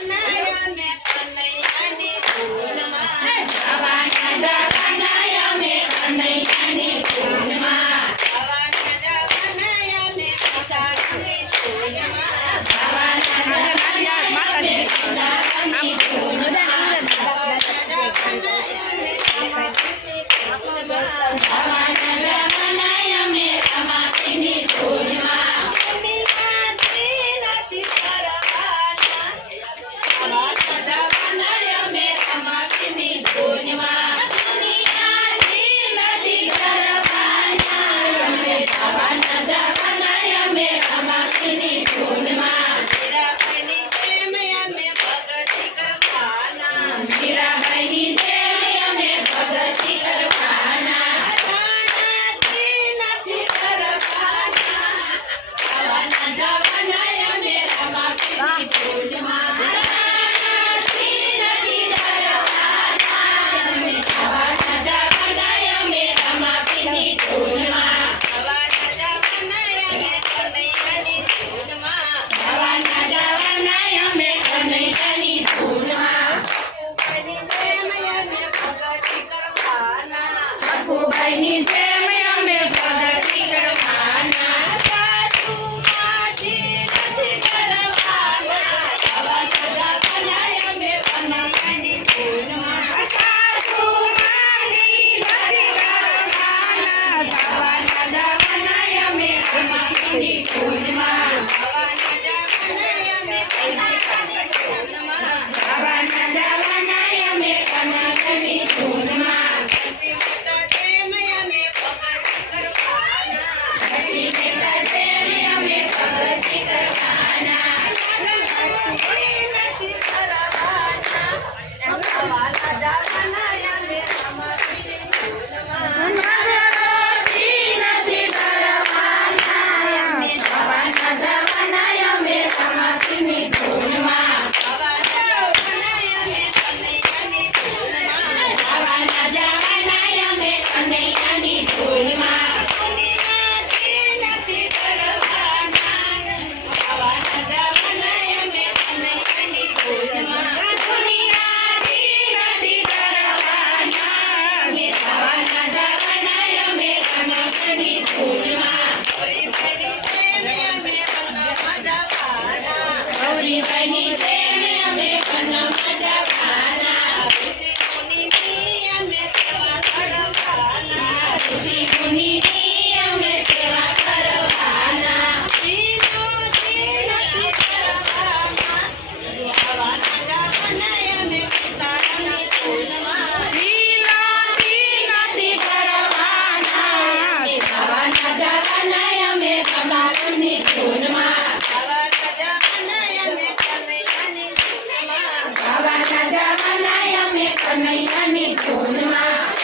Jagana, Jagana, Bye. હવાના જવાના અમે કનૈયાની ધૂનમાં